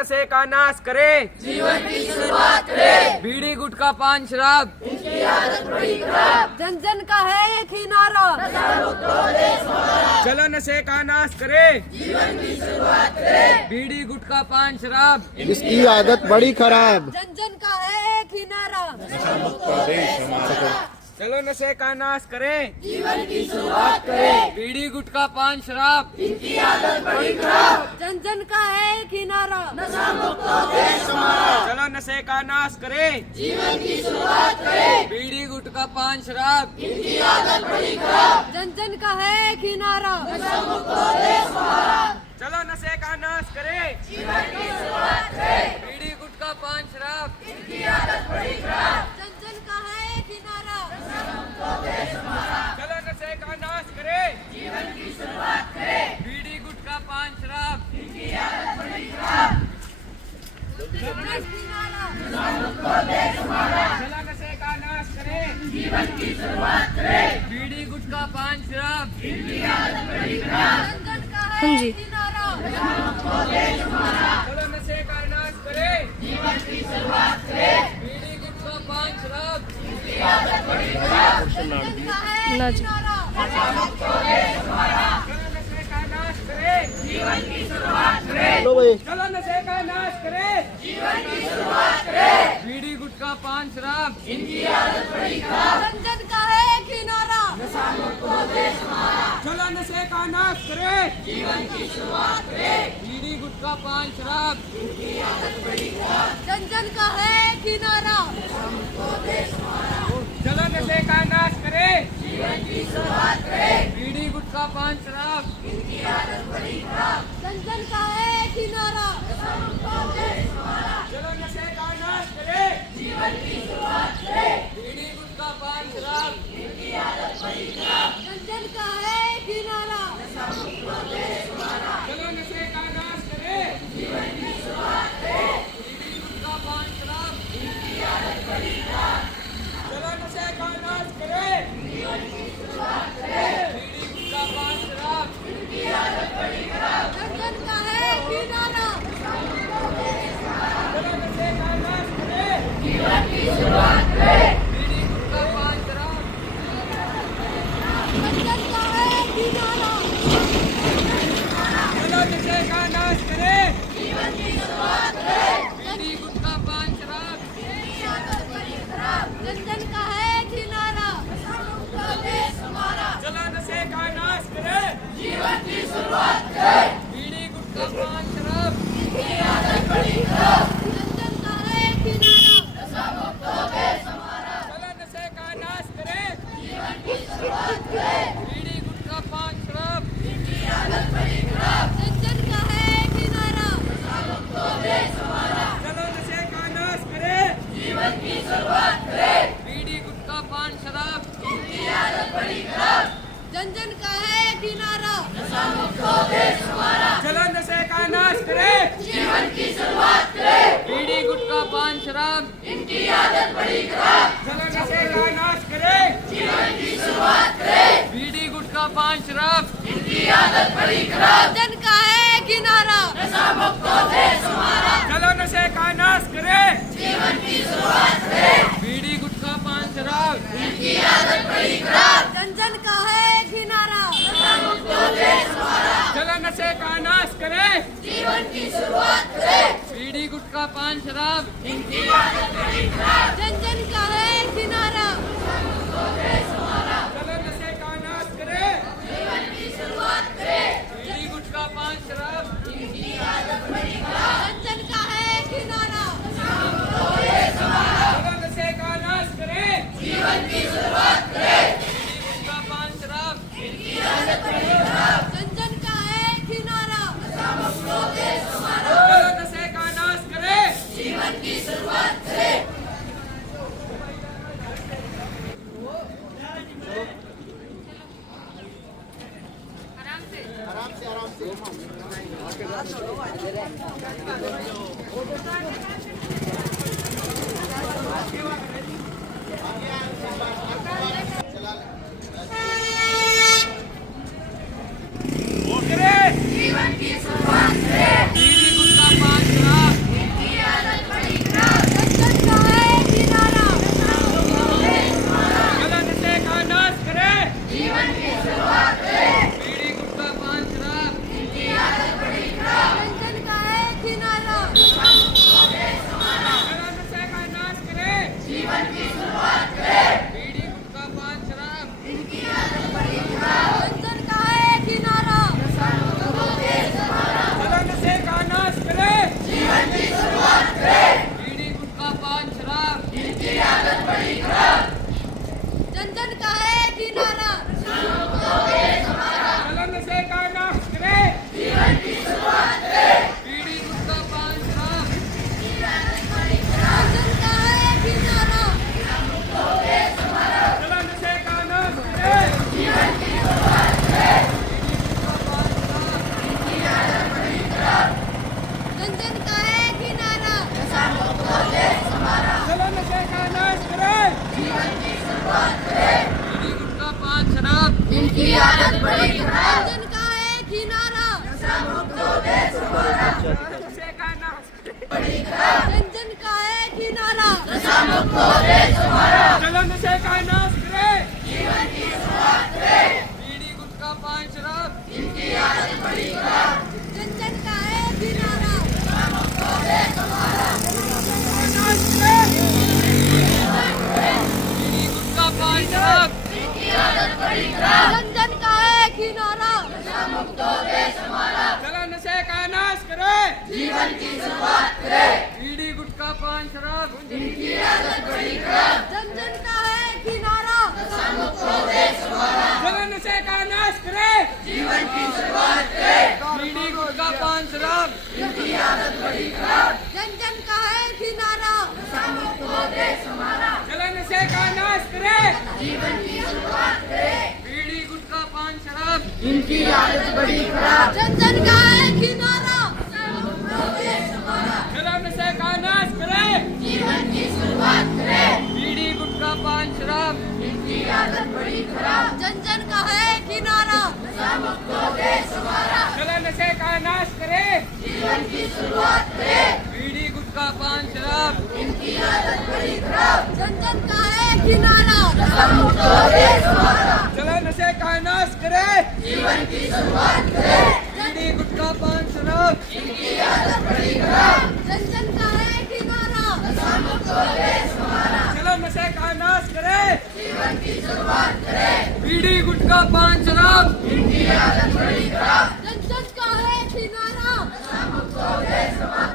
नशे का नाश करे, जीवन की शुरुआत करे। बीड़ी गुटखा पान शराब, इनकी आदत बड़ी खराब। जन जन का है एक ही नारा, नशा मुक्त हो देश हमारा। चलो नशे का नाश करे, जीवन की शुरुआत करे। बीड़ी गुटखा पान शराब, इसकी आदत बड़ी खराब। जन जन का है एक ही नारा, चलो नशे का नाश करे, जीवन की शुरुआत करे। बीड़ी गुटखा पान शराब, इनकी आदत बड़ी खराब। जन जन का है एक ही नारा, नशा मुक्त हो देश हमारा। चलो नशे का नाश करे, जीवन की शुरुआत करे। बीड़ी गुटखा पान शराब, इनकी आदत बड़ी खराब। जन जन का है एक ही नारा, नशा मुक्त हो देश हमारा। चलो नशे का नाश करे, जीवन की शुरुआत करे। बीड़ी गुटखा पान शराब, इनकी आदत बड़ी खराब। जन जन का है एक ही नारा, चलो नशे का नाश करे, जीवन की शुरुआत करे। बीड़ी गुटखा पान शराब, इनकी आदत बड़ी खराब। एक ही नारा, चलो नशे का नाश करे, जीवन की शुरुआत करे। बीड़ी गुटखा पान शराब, इनकी आदत बड़ी खराब। जन जन का है एक ही नारा, चलो नशे का नाश करे, जीवन की शुरुआत करे। बीड़ी गुटखा पान शराब, इनकी आदत बड़ी खराब। जन जन का है एक ही नारा, चलो नशे का नाश करे, जीवन की शुरुआत करे। लो भाई, चलो नशे का नाश करे, जीवन की शुरुआत करे। बीड़ी गुटखा पान शराब, इनकी आदत बड़ी खराब। जन जन का है एक ही नारा, चलो नशे का नाश करे, जीवन की शुरुआत करे। बीड़ी गुटखा पान शराब, जन जन का है एक ही नारा, चलो नशे का नाश करे, जीवन की शुरुआत करे। बीड़ी गुटखा पान शराब, इनकी आदत बड़ी खराब। जन जन का है एक ही नारा, चलो नशे का नाश करे, जीवन की शुरुआत करे। बीड़ी गुटखा पान शराब, इनकी आदत बड़ी खराब। जन जन का है एक ही नारा, चलो नशे का नाश करे, जीवन की शुरुआत करे। बीड़ी गुटखा पान शराब, इनकी आदत बड़ी खराब। चलो नशे का नाश करे, जीवन की शुरुआत करे। बीड़ी गुटखा पान शराब, इनकी आदत बड़ी खराब। जन जन का है एक ही नारा, चलो नशे का नाश करे, जीवन की शुरुआत करे। बीड़ी गुटखा पान शराब, जन जन का है एक ही नारा, चलो नशे का नाश करे, जीवन की शुरुआत करे। बीड़ी गुटखा पान शराब, इनकी आदत बड़ी खराब। जन जन का है एक ही नारा, देश हमारा। चलो नशे का नाश करे, जीवन की शुरुआत करे। बीड़ी गुटखा पान शराब, इनकी आदत बड़ी खराब। जन जन का है एक ही नारा, नशा मुक्त हो देश हमारा। चलो नशे का नाश करे, जीवन की शुरुआत करे। बीड़ी गुटखा पान शराब, इनकी आदत बड़ी खराब। जन जन का है एक ही नारा, नशा मुक्त हो देश हमारा। चलो नशे का नाश करे, जीवन की शुरुआत करे। बीड़ी गुटखा पान शराब, इनकी आदत बड़ी खराब। जन जन का है एक ही नारा, नशा मुक्त हो देश हमारा। चलो नशे का नाश करे, जीवन की शुरुआत करे। बीड़ी गुटखा पान शराब, इनकी आदत बड़ी खराब। चलो नशे का नाश करे, जीवन की शुरुआत करे। बीड़ी गुटखा पान शराब, इनकी आदत बड़ी खराब। जन का है एक ही नारा, नशा मुक्त हो देश हमारा। चलो नशे का नाश करे, जीवन की शुरुआत करे। बीड़ी गुटखा पान शराब, इनकी आदत बड़ी खराब। जन जन का है एक ही नारा, नशा मुक्त हो देश हमारा। चलो नशे का नाश करे, जीवन की शुरुआत करे। बीड़ी गुटखा पान शराब, इनकी आदत बड़ी खराब। जन जन का है एक ही नारा, चलो नशे का नाश करे, जीवन की शुरुआत करे। बीड़ी गुटखा पान शराब, इनकी आदत बड़ी खराब। जन जन का है एक ही नारा, चलो नशे का नाश करे, जीवन की शुरुआत करे। बीड़ी गुटखा पान शराब, इनकी आदत बड़ी खराब। जन जन का है एक ही नारा, नशा मुक्त हो देश हमारा। चलो नशे का नाश करे, जीवन की शुरुआत करे। बीड़ी गुटखा पान शराब इनकी आदत बड़ी खराब। जन का है किनारा नशे का नाश जन जन का है किनारा नशा मुक्त हो देश हमारा। चलो नशे का नाश करे जीवन की शुरुआत करें। बीड़ी गुटखा पान शराब इनकी आदत बड़ी खराब। जन जन का है किनारा नशा मुक्त हो देश हमारा। नाश करे बीड़ी गुटखा पान शराब इनकी आदत बड़ी खराब। जन जन का है किनारा नशा मुक्त हो देश हमारा। चलो नशे का नाश करे जीवन की शुरुआत करें। बीड़ी गुटखा पान शराब इनकी आदत बड़ी खराब। जन जन का है किनारा नशा मुक्त हो देश हमारा। चलो नशे का नाश करे जीवन की शुरुआत करें। बीड़ी गुटखा पान शराब इनकी आदत बड़ी खराब। जन जन का है किनारा नशा मुक्त हो देश हमारा। चलो नशे का नाश करे जीवन की शुरुआत करें। बीड़ी गुटखा पान शराब इनकी आदत बड़ी खराब। जन जन का है किनारा चलो नशे का नाश करे जीवन की शुरुआत करें। बीड़ी गुटखा पान शराब इनकी आदत बड़ी खराब। जन जन का है किनारा नशा मुक्त हो देश हमारा। चलो नशे का नाश करे जीवन की शुरुआत करें। बीड़ी गुटखा पान शराब इनकी आदत बड़ी खराब। जन जन का है किनारा नशा मुक्त हो देश हमारा। चलो नशे का नाश करे जीवन की शुरुआत करें। बीड़ी गुटखा पान शराब इनकी आदत बड़ी खराब। जन जन का है किनारा नशा मुक्त हो देश हमारा। चलो नशे का नाश करे जीवन की शुरुआत करें। बीड़ी गुटखा पान शराब इनकी आदत बड़ी खराब।